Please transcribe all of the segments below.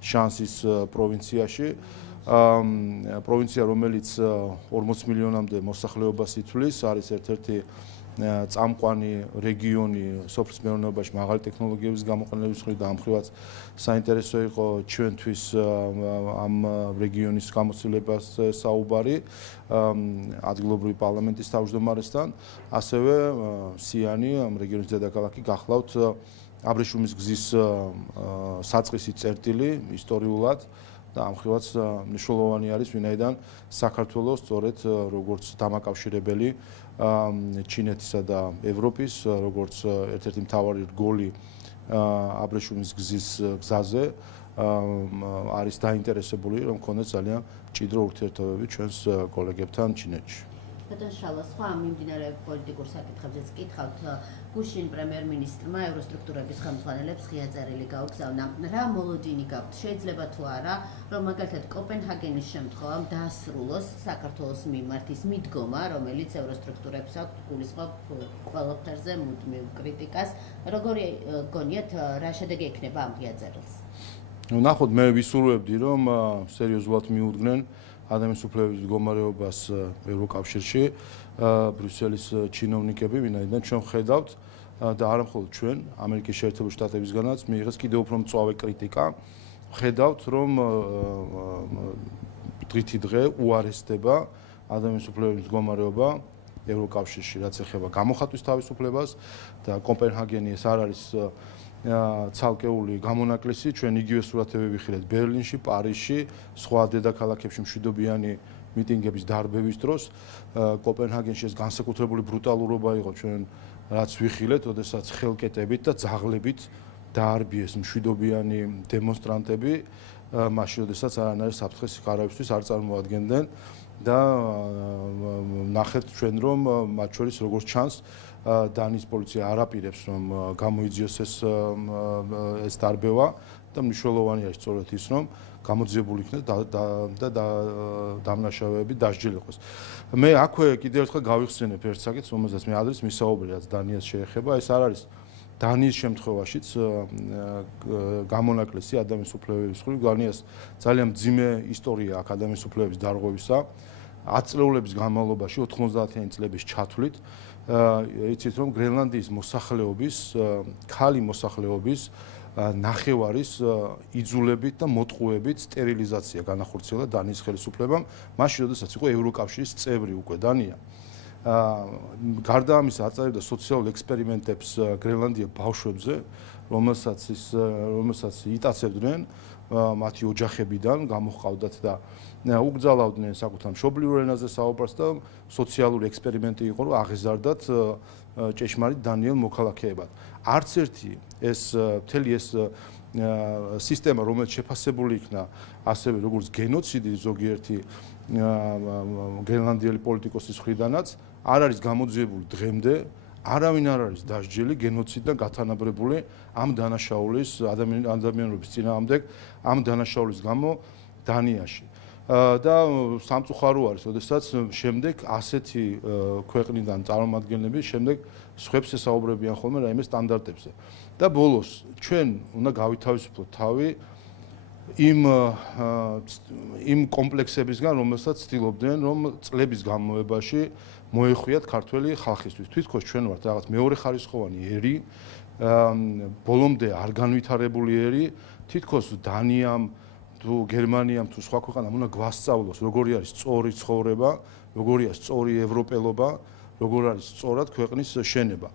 შანსის პროვინციაში. პროვინცია, რომელიც 40 მილიონამდე მოსახლეობას ითვლის, არის ერთ-ერთი წამყვანი რეგიონი სოფლის მეურნეობაში მაღალი ტექნოლოგიების გამოყენების მხრიდან და ამ მხრივაც საინტერესო იყო ჩვენთვის ამ რეგიონის გამოცდილებას საუბარი ადგილობრივი პარლამენტის თავმჯდომარესთან, ასევე სიანი ამ რეგიონის დედაქალაქი გახლავთ აბრეშუმის გზის საწყისი წერტილი ისტორიულად და ამ მხრივაც მნიშვნელოვანი არის, ვინაიდან საქართველოს სწორედ როგორც დამაკავშირებელი ჩინეთისა და ევროპის, როგორც ერთ-ერთი მთავარი რგოლი აბრეშუმის გზის გზაზე არის დაინტერესებული, რომ ქონდეს ძალიან მჭიდრო ურთიერთობები ჩვენს კოლეგებთან ჩინეთში. ბატონ შალა, სხვა მიმდინარე პოლიტიკურ საკითხებზეც კითხავთ, გუშინ პრემიერ-მინისტრმა ევროსტრუქტურების ხელმძღვანელებს ღია წერილი გაუგზავნა. რა მოლოდინი გაქვთ? შეიძლება თუ არა, რომ მაგალითად კოპენჰაგენის შემთხვევამ დაასრულოს საქართველოს მიმართ ის მიდგომა, რომელიც ევროსტრუქტურებს აქვს, გულისხმობ ყველაფერზე მუდმივ κρიტიკას. როგორი გონიათ, რა შედეგი ექნება ამ ღია წერილს? ნახოთ, მე ვისურვებდი, რომ სერიოზულად მიუდგნენ ადამიანის უფლებების მდგომარეობას ევროკავშირში ბრიუსელის ჩინოვნიკები, ვინაიდან ჩვენ ხედავთ და არა მხოლოდ ჩვენ, ამერიკის შეერთებული შტატებისგანაც მიიღეს კიდევ უფრო მწვავე კრიტიკა. ხედავთ, რომ დღითი დღე უარესდება ადამიანის უფლებების მდგომარეობა ევროკავშირში, რაც ეხება გამოხატვის თავისუფლებას და კოპენჰაგენი ეს არ არის ცალკეული გამონაკლისი, ჩვენ იგივე სურათები ვიხილეთ ბერლინში, პარიზში, სხვა დედაქალაქებში მშვიდობიანი მიტინგების დარბევის დროს. კოპენჰაგენში ეს განსაკუთრებული ბრუტალურობა იყო ჩვენ რაც ვიხილეთ, ოდესაც ხელკეტებით და ძაღლებით დაარბიეს მშვიდობიანი დემონსტრანტები, მაშინ ოდესაც არანაირი საფრთხე სიხარავისთვის არ წარმოადგენდნენ და ნახეთ ჩვენ რომ მათ შორის როგორც ჩანს დანის პოლიცია არ აპირებს რომ გამოიძიოს ეს დარბევა და მნიშვნელოვანი არის სწორედ ის რომ გამოძიებული იქნეს და დამნაშავეები დასჯილიყოს. მე აქვე კიდევ ერთხელ გავიხსენებ ერთ საკითხს, რომელზეც მე ადრეს მისაუბრე, რაც დანიას შეეხება, ეს არ არის დანიის შემთხვევაშიც გამონაკლისი ადამიანის უფლებების მხრივ. დანიას ძალიან მძიმე ისტორია აქვს ადამიანის უფლებების დარღვევისა. 10 წლეულების განმავლობაში 90-იანი წლების ჩათვლით იცით რომ გრენლანდიის მოსახლეობის, ქალი მოსახლეობის ნახევარის იძულებით და მოტყუებით სტერილიზაცია განახორციელა დანიის ხელისუფლებამ, მაშინ როდესაც იყო ევროკავშირის წევრი უკვე დანია. გარდა ამისა აწყობდა სოციალურ ექსპერიმენტებს გრენლანდია ბავშვებზე, რომელსაც იტაცებდნენ მათი ოჯახებიდან, გამოჰყავდათ და უგზავნდნენ საკუთარ მშობლიურ ენაზე საუბარს და სოციალური ექსპერიმენტი იყო, რომ აღეზარდათ ჭეშმარიტ დანიელ მოქალაქეებად. არც ერთი მთელი ეს სისტემა, რომელიც შეფასებული იქნა ასევე როგორც გენოციდი ზოგიერთი გრენლანდიელი პოლიტიკოსის მხრიდანაც, არ არის გამოძიებული დღემდე, არავინ არ არის დასჯილი გენოციდიდან გათანაბრებული ამ დანაშაულის ადამიანობის წინააღმდეგ ამ დანაშაულის გამო დანიაში. და სამწუხარო არის, როდესაც შემდეგ ასეთი ქვეყნიდან წარმომადგენლები შემდეგ სხვებს ესაუბრებიან ხოლმე რაიმე სტანდარტებზე. და ბოლოს ჩვენ უნდა გავითავისუფლოთ თავი იმ კომპლექსებისგან, რომელსაც ცდილობდნენ, რომ წლების განმავლობაში მოეხვიათ ქართველი ხალხისთვის. თვითონ ჩვენ ვართ რაღაც მეორე ხარისხოვანი ერი, ბოლომდე არ განვითარებული ერი, თითქოს დანიამ თუ გერმანიამ თუ სხვა ქვეყანამ უნდა გვასწავლოს, როგორი არის სწორი ცხოვრება, როგორია სწორი ევროპელობა, როგორ არის სწორად ქვეყნის შენება.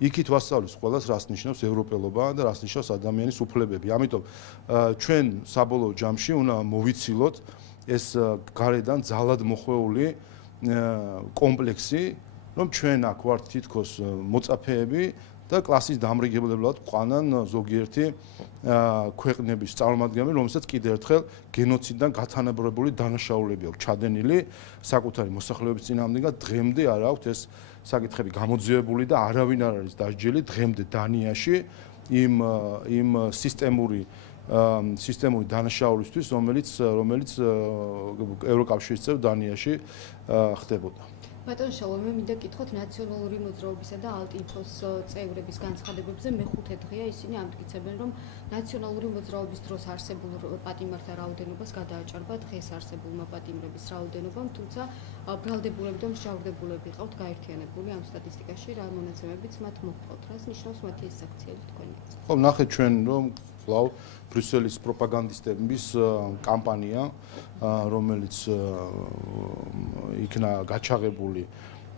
იქით ვასწავლის ყველას, რას ნიშნავს ევროპელობა და რას ნიშნავს ადამიანის უფლებები. ამიტომ ჩვენ საბოლოო ჯამში უნდა მოვიცილოთ ეს გარედან ძალად მოხვეული კომპლექსი, რომ ჩვენ აქ ვართ თითქოს მოწაფეები და კლასის დამრიგებლებლად ყვანან ზოგიერთი ქვეყნების წარმომადგენლები, რომელსაც კიდევ ერთხელ გენოციდიდან გათანაბრებული დანაშაულები აქვს ჩადენილი საკუთარი მოსახლეობის წინააღმდეგ და დღემდე არ აქვს ეს საკითხები გამოძიებული და არავინ არ არის დასჯილი დღემდე დანიაში იმ სისტემური დანაშაულისთვის, რომელიც ევროკავშირის წევრ დანიაში ხდებოდა. ბატონ შალომე, მინდა გითხოთ ნაციონალური მოძრაობისა და ალტ-ინფოს წევრების განცხადებებზე მეხუთე დღეა ისინი ამტკიცებენ, რომ ნაციონალური მოძრაობის დროს არსებულ პატიმართა რაოდენობას გადააჭარბა დღეს არსებულმა პატიმრების რაოდენობამ, თუმცა ბრალდებულები და მსჯავრდებულები ყავთ გაერთიანებული ამ სტატისტიკაში, რა მონაცემებიც მათ მოჰყავთ, რას ნიშნავს მათი ეს საქციელი თქვენი? ხო, ნახეთ ჩვენ რომ კვლავ ბრიუსელის პროპაგანდისტების კამპანია, რომელიც იქნა გაჩაღებული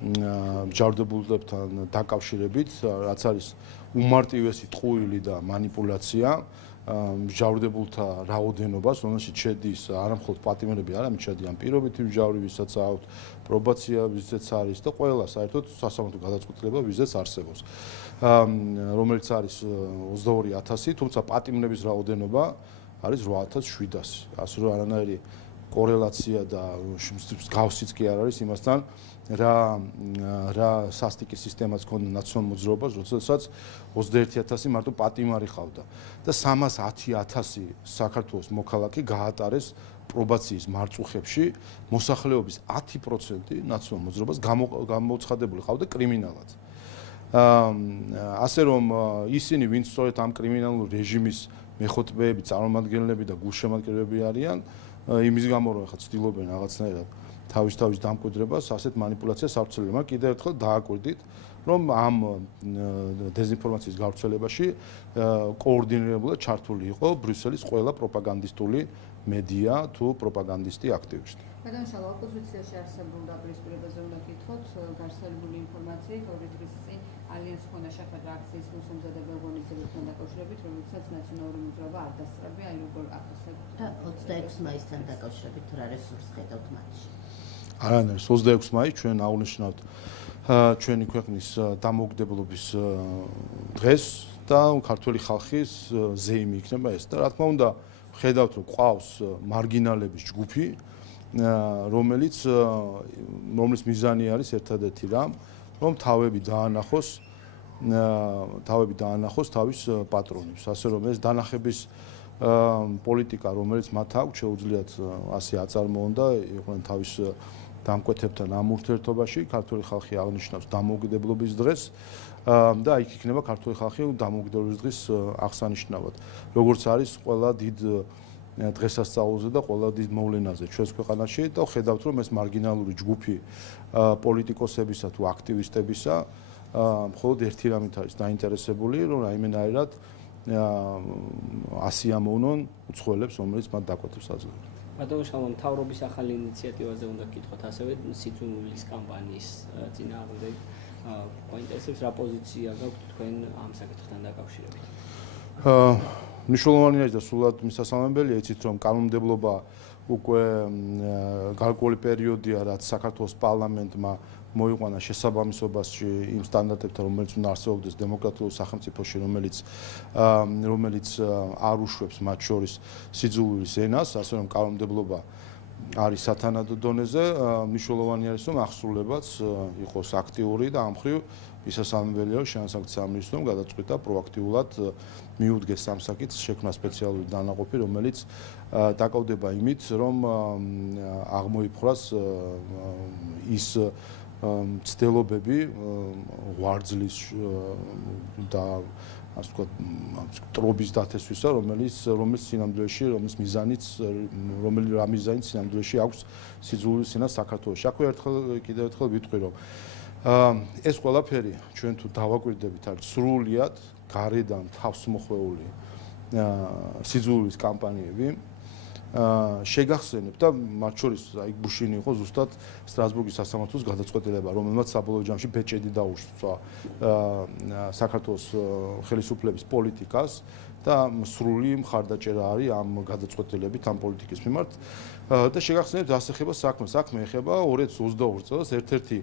მსჯავრდებულებთან დაკავშირებით, რაც არის უმარტივესი ტყუილი და манипуляция, მსჯავრდებულთა რაოდენობას, რომელშიც შედის არა მხოლოდ პატიმრები, არამედ შედიან პირობითი მსჯავრები, ვისაც აქვთ პრობაცია, ვისაც არის და ყველა საერთოდ სასამართლო გადაწყვეტილება ვიზეც არსებობს. რომელიც არის 22000, თუმცა პატიმრების რაოდენობა არის 8700. ასე რომ არანაირი კორელაცია და მსგავსიც კი არ არის იმასთან, რა სასტიკი სისტემაც ქონდა ნაციონალურ მოძრაობას, როდესაც 21000 მარტო პატიმარი ყავდა და 310000 საქართველოს მოქალაქე გაატარეს პრობაციის მარწუხებში, მოსახლეობის 10% ნაციონალურ მოძრაობას გამოცხადებული ყავდა კრიმინალად. ასე რომ ისინი ვინც სწორედ ამ კრიმინალურ რეჟიმის მეხუთბეები, წარმომადგენლები და გულშემატკივრები არიან, იმის გამო რომ ახლა ცდილობენ რაღაცნაირად თავის დამკვიდრებას, ასეთ манипуляციას ავრცელებენ. მაგრამ კიდევ ერთხელ დააკვირდით, რომ ამ დეზინფორმაციის გავრცელებაში კოორდინირებულად ჩართული იყო ბრიუსელის ყველა პროპაგანდისტული მედია თუ პროპაგანდისტი აქტივისტი. ბატონ შალო, ოპოზიციაში არსებულ დაპირისპირებაზე უნდა გითხოთ, გავრცელებული ინფორმაციით, 2 დღის წინ ალიანსი ხონდა შეხვედრა აქციის მოსამზადებელ ღონისძიებებთან დაკავშირებით, რომელსაც ნაციონალური მოძრაობა არ დასწრებია, აი როგორ აფასებთ და 26 მაისთან დაკავშირებით რა რესურს ხედავთ მათში? არანაირ 26 მაისს ჩვენ აღნიშნავთ ჩვენი ქვეყნის დამოუკიდებლობის დღეს და ქართული ხალხის ზეიმი იქნება ეს და რა თქმა უნდა ხედავთ რომ ყავს მარგინალების ჯგუფი რომელიც მიზანი არის ერთადერთი რამ რომ თავები დაანახოს თავის პატრონებს ასე რომ ეს დანახების პოლიტიკა რომელიც მათ აქვს შეუძლიათ ასე აწარმოონ და იყვნენ თავის დამკვეთებთან ამ ურთიერთობაში ქართული ხალხი აღნიშნავს დამოუკიდებლობის დღეს და იქ იქნება ქართული ხალხი დამოუკიდებლობის დღის აღსანიშნავად როგორც არის ყველა დიდ დღესასწაულზე და ყველა დიდ მოვლენაზე ჩვენს ქვეყანაში და ხედავთ რომ ეს მარგინალური ჯგუფი პოლიტიკოსებისა თუ აქტივისტებისა მხოლოდ ერთი რამით არის დაინტერესებული რომ რაიმენაირად ასიამოვნონ უცხოელებს რომელიც მათ დაკვეთებს აძლევენ. ბატონ შალომ მთავრობის ახალი ინიციატივაზე უნდა გითხოთ ასევე სიძულვილის კამპანიის წინააღმდეგ გვაინტერესებს რა პოზიცია გაქვთ თქვენ ამ საკითხთან დაკავშირებით? მნიშვნელოვანი არის და სულად მისასალმებელია იცით რომ კანონმდებლობა უკვე გარკვეული პერიოდია რაც საქართველოს პარლამენტმა მოიყვანა შესაბამისობაში იმ სტანდარტებთან რომელიც უნდა არსებობდეს დემოკრატიულ სახელმწიფოში რომელიც არ უშვებს მათ შორის სიძულვილის ენას ასე რომ კანონმდებლობა არის სათანადო დონეზე მნიშვნელოვანი არის რომ აღსრულებაც იყოს აქტიური და ამ მხრივ მისასალმებელია რომ შენსაკითხის სამინისტრომ გადაწყვიტა პროაქტიულად მიუდგეს ამ საკითხს შექმნა სპეციალური დანაყოფი რომელიც დაკავდება იმით რომ აღმოიფხვრას ის ცდილობები ვარძლის და ასე ვთქვათ ტრობის დათესვისა რომელიც სინამდვილეში რომლის მიზანიც სინამდვილეში აქვს სიძულვილის ენას საქართველოში. აქვე კიდევ ერთხელ ვიტყვი რომ ეს ყველაფერი ჩვენ თუ დავაკვირდებით არის სრულიად გარედან თავს მოხვეული სიძულვილის კამპანიები შეგახსენებ და მათ შორის აი გუშინი იყო ზუსტად სტრასბურგის სასამართლოს გადაწყვეტილება რომელმაც საბოლოო ჯამში ბეჭედი დაუშვა საქართველოს ხელისუფლების პოლიტიკას და სრული მხარდაჭერა არის ამ გადაწყვეტილებით ამ პოლიტიკის მიმართ და შეგახსენებთ ასე ხება საქმე ეხება 2022 წელს ერთ-ერთი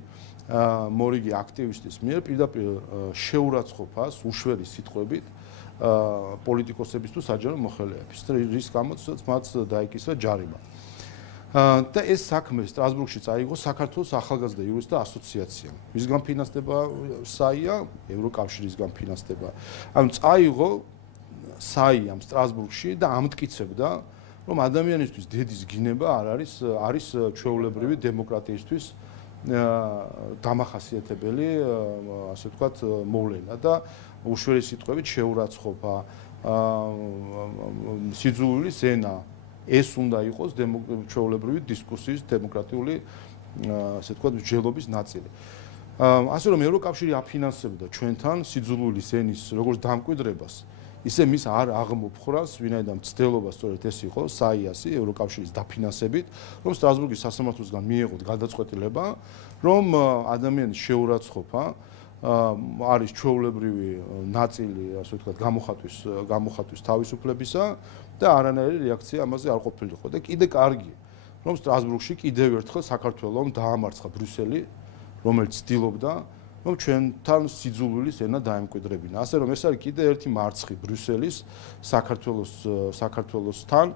მორიგი აქტივისტის მიერ პირდაპირ შეურაცხყოფას უშვერი სიტყვებით პოლიტიკოსების თუ საჯარო მოხელეების რის გამოც მათ დაიკისრა ჯარიმა. და ეს საქმე სტრასბურგში წაიღო საქართველოს ახალგაზრდა იურისტთა ასოციაციამ. მისგან ფინანსდება საია, ევროკავშირისგან ფინანსდება. ანუ წაიღო საიამ სტრასბურგში და ამტკიცებდა, რომ ადამიანისთვის დედის გინება არ არის ჩვეულებრივი დემოკრატიისთვის დამახასიათებელი, ასე ვთქვათ, მოვლენა და უშუალო სიტყვებით შეურაცხყოფა, სიძულვილის ენა ეს უნდა იყოს ჩვეულებრივი დისკუსიის დემოკრატიული, ასე ვთქვათ, მსჯელობის ნაწილი. ასე რომ ევროკავშირი აფინანსებდა ჩვენთან სიძულვილის ენის როგორც დამკვიდრებას, ისე მის არ აღმოფხვრას, ვინაიდან მცდელობა სწორედ ეს იყო, საიასი ევროკავშირის დაფინანსებით, რომ სტრასბურგის სასამართლოსგან მიეღოთ გადაწყვეტილება, რომ ადამიანის შეურაცხყოფა არის ჩვეულებრივი ნაწილი, ასე ვთქვათ, გამოხატვის თავისუფლებისა და არანაირი რეაქცია ამაზე არ ყოფილიყო და კიდე კარგი, რომ სტრასბურგში კიდევ ერთხელ საქართველომ დაამარცხა ბრიუსელი, რომელიც ცდილობდა რომ ჩვენთან სიძულვილის ენა დაემკვიდრებინა. ასე რომ ეს არის კიდე ერთი მარცხი ბრიუსელის საქართველოსთან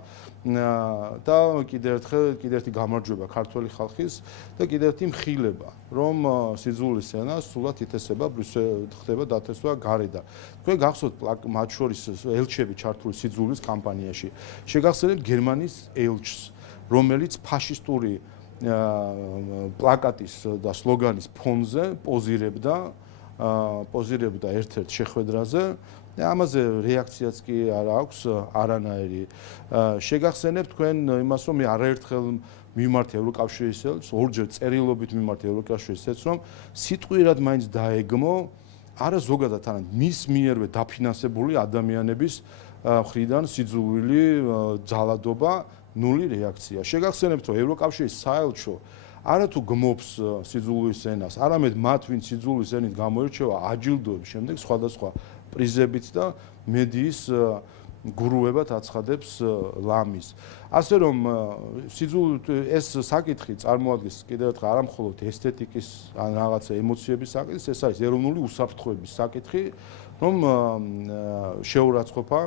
და კიდე ერთი გამარჯვება ქართველი ხალხის და კიდე ერთი მხილება, რომ სიძულვილის ენა სულად ითესება ხდება დათესვა გარედან. თქვენ გახსოვთ მათ შორის ელჩები ჩართული სიძულვილის კამპანიაში. შეგახსენებთ გერმანიის ელჩს, რომელიც ფაშისტური პლაკატის და სლოგანის ფონზე პოზირებდა ერთ-ერთ შეხვედრაზე და ამაზე რეაქციაც კი არ აქვს არანაირი. შეგახსენებთ თქვენ იმას, რომ მე არაერთხელ მიმართ ევროკავშირის ელჩს, ორჯერ წერილობით მიმართ ევროკავშირის ელჩს, რომ სიტყვიერად მაინც დაეგმო არა ზოგადად არამედ მის მიერვე დაფინანსებული ადამიანების მხრიდან სიძულვილი ძალადობა ნული რეაქცია. შეგახსენებთ, რომ ევროკავშირის საელჩო არათუ გმობს სიძულვილის ენას, არამედ მათ, ვინც სიძულვილის ენით გამოირჩევა, აჯილდოებს შემდეგ სხვადასხვა პრიზებით და მედიის გურუებად აცხადებს ლამის. ასე რომ ეს საკითხი წარმოადგენს კიდევ ერთხელ არა მხოლოდ ესთეტიკის ან რაღაცა ემოციების საკითხს, ეს არის ეროვნული უსაფრთხოების საკითხი, რომ შეურაცხყოფა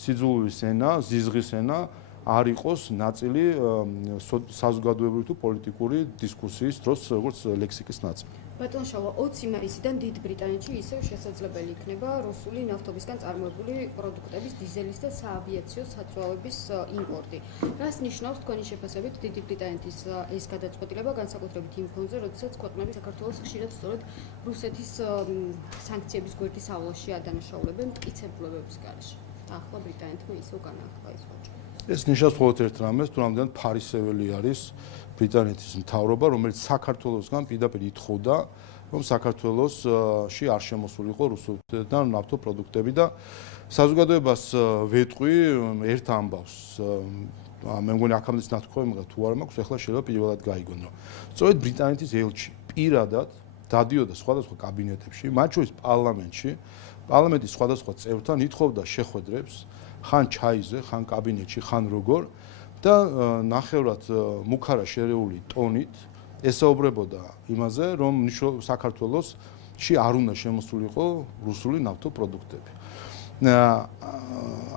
სიძულვილის ენა, ზიზღის ენა არ იყოს ნაწილი საზოგადოებრივი თუ პოლიტიკური დისკუსიის დროს როგორც ლექსიკის ნაწილი. ბატონ შავა, 20 მაისიდან დიდ ბრიტანეთში ისევ შესაძლებელი იქნება რუსული ნავთობისგან წარმოებული პროდუქტების, დიზელის და საავიაციო საწვავების იმპორტი. რას ნიშნავს თქვენი შეფასებით დიდი ბრიტანეთის ეს გადაწყვეტილება, განსაკუთრებით იმ ფონზე, როდესაც ქვეყნები საქართველოს ხშირად სწორედ რუსეთის სანქციების გვერდის ავლაში ადანაშაულებენ მტკიცებულებების გარეშე. ახლა ბრიტანეთმა ისევ განაახლა ეს ვაჭრობა. ეს ნიშნავს მხოლოდ ერთ რამეს, თუ რამდენად ფარისეველი არის ბრიტანეთის მთავრობა, რომელიც საქართველოსგან პირდაპირ ითხოვდა, რომ საქართველოსში არ შემოსულიყო რუსეთიდან ნავთობპროდუქტები და საზოგადოებას ვეტყვი ერთ ამბავს. მე მგონი აქამდეც ნათქვამი მაგათ თუ არ მაქვს, ახლა შეიძლება პირველად გაიგონ, რომ სწორედ ბრიტანეთის ელჩი პირადად დადიოდა სხვადასხვა კაბინეტებში, მათ შორის პარლამენტში, პარლამენტის სხვადასხვა წევრთან ითხოვდა შეხვედრებს ხან ჩაიზე, ხან კაბინეტში, ხან როგორ და ნახევრად მუქარა შერეული ტონით ესაუბრებოდა იმაზე, რომ საქართველოსში არ უნდა შემოსულიყო რუსული ნავთობპროდუქტები.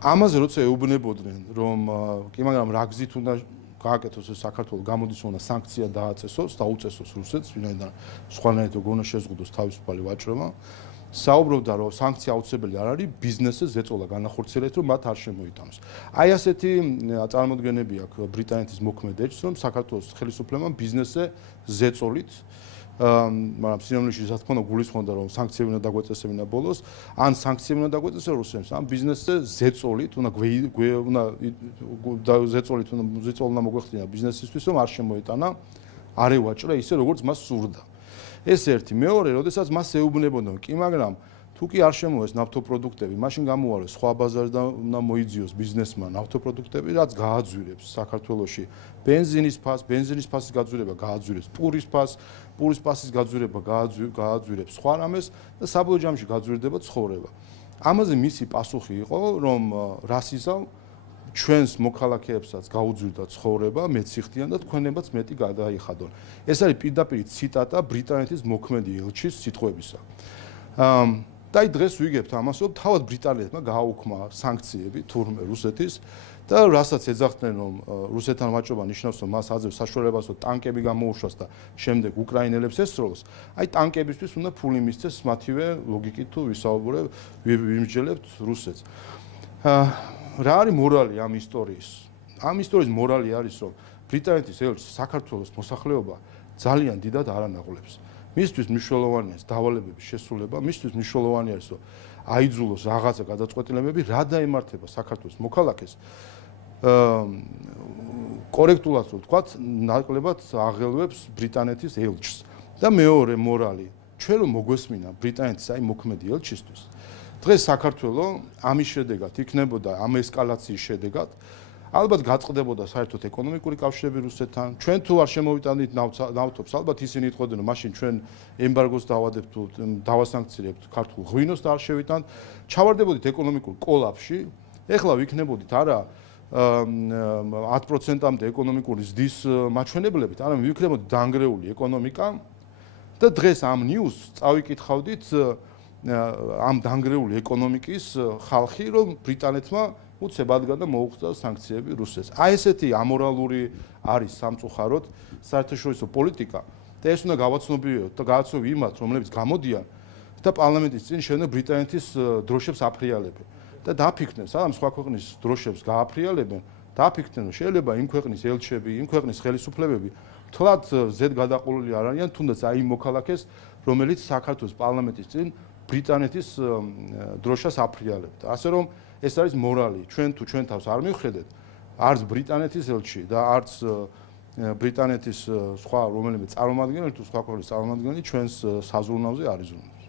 ამაზე როცა ეუბნებოდნენ, რომ კი მაგრამ რა გზით უნდა გააკეთოს ეს საქართველოს გამოდის უნდა სანქცია დააწესოს, დაუწესოს რუსეთს, ვინაიდან სხვანაირად როგორ უნდა შეზღუდოს თავისუფალი ვაჭრობა. საუბრობდა, რომ სანქცია აუცილებელი არ არის, ბიზნესზე ზეწოლა განახორციელეთ, რომ მათ არ შემოიტანოს. აი ასეთი წარმოდგენები აქვს ბრიტანეთის მოქმედ ეჭვს, რომ საქართველოს ხელისუფლებამ ბიზნესზე ზეწოლით, მაგრამ სინამდვილეში რა თქმა უნდა გულისხმობდა, რომ სანქციები უნდა დაგვეწესებინა ბოლოს, ან სანქციები უნდა დაგვეწესებინა რუსეთს, ან ბიზნესზე ზეწოლით, ზეწოლა უნდა მოგვეხდინა ბიზნესისთვის, რომ არ შემოიტანა არ ევაჭრა ისე, როგორც მას სურდა. ეს ერთი. მეორე, როდესაც მას ეუბნებოდნენ, კი, მაგრამ თუ კი არ შემოეს ნავთობპროდუქტები, მაშინ გამოუარეს სხვა ბაზარზე და უნდა მოიძიოს ბიზნესმა ნავთობპროდუქტები, რაც გააძვირებს საქართველოში ბენზინის ფასის გაძვირება გააძვირებს პურის ფასის გაძვირება გააძვირებს სხვა რამეს და საბოლოო ჯამში გაძვირდება ცხოვრება. ამაზე მისი პასუხი იყო, რომ რას იზავ ჩვენს მოქალაქეებსაც გაუძვირდა ცხოვრება, მეც იხდიან და თქვენებაც მეტი გადაიხადონ. ეს არის პირდაპირ ციტატა ბრიტანეთის მოქმედი ელჩის სიტყვებისა. და აი დღეს ვიგებთ ამას, რომ თავად ბრიტანეთმა გააუქმა სანქციები თურმე რუსეთის და რასაც ეძახდნენ, რომ რუსეთთან ვაჭრობა ნიშნავს, რომ მას აძლევს საშუალებას, რომ ტანკები გამოუშვას და შემდეგ უკრაინელებს ესროლოს. აი ტანკებისთვის უნდა ფული მისცეს მათივე ლოგიკით თუ ვიმსჯელებთ რუსეთს. რა არის მორალი ამ ისტორიის? ამ ისტორიის მორალი არის, რომ ბრიტანეთის ელჩს საქართველოს მოსახლეობა ძალიან დიდად არანაღვლებს. მისთვის მნიშვნელოვანია დავალებების შესრულება, მისთვის მნიშვნელოვანია ის, რომ აიძულოს რაღაცა გადაწყვეტილებები, რა დაემართება საქართველოს მოქალაქეს. კორექტულად რომ ვთქვათ, ნაკლებად აღელვებს ბრიტანეთის ელჩს. და მეორე მორალი, ჩვენ რომ მოგვესმინა ბრიტანეთის აი მოქმედი ელჩისთვის, დღეს საქართველოს ამის შედეგად იქნებოდა ამ ესკალაციის შედეგად ალბათ გაწყდებოდა საერთოდ ეკონომიკური კავშირები რუსეთთან. ჩვენ თუ არ შემოვიტანით ნავთობს, ალბათ ისინი იტყოდნენ, რომ მაშინ ჩვენ ემბარგოს დავადებთ თუ დავასანქცირებთ ქართულ ღვინოს და არ შევიტანთ. ჩავარდებოდით ეკონომიკურ კოლაფსში. ეხლა ვიქნებოდით არა 10%-მდე ეკონომიკური ზრდის მაჩვენებლებით, არამედ ვიქნებოდით დანგრეული ეკონომიკა და დღეს ამ ნიუსს წავიკითხავდით ამ დანგრეული ეკონომიკის ხალხი, რომ ბრიტანეთმა უცებ ადგა და მოუხდა სანქციები რუსეთს. აი ესეთი ამორალური არის სამწუხაროდ საერთაშორისო პოლიტიკა და ეს უნდა გავაცნობიოთ და გააცნობი იმათ, რომლებიც გამოდიან და პარლამენტის წინ შევნე ბრიტანეთის დროშებს აფრიალებენ და დაფიქრდნენ, სანამ სხვა ქვეყნის დროშებს გააფრიალებენ, დაფიქრდნენ, რომ შეიძლება იმ ქვეყნის ელჩები, იმ ქვეყნის ხელისუფლებები თლად ზედ გადაყოლილი არ არიან, თუნდაც აი იმ მოქალაქეს, რომელიც საქართველოს პარლამენტის წინ ბრიტანეთის დროშას აფრიალებდა. ასე რომ ეს არის მორალი. ჩვენ თუ ჩვენ თავს არ მივხედეთ, არც ბრიტანეთის ელჩი და არც ბრიტანეთის სხვა რომელიმე წარმომადგენელი თუ სხვა ქვეყნის წარმომადგენელი ჩვენს საზრუნავზე არ იზრუნებს.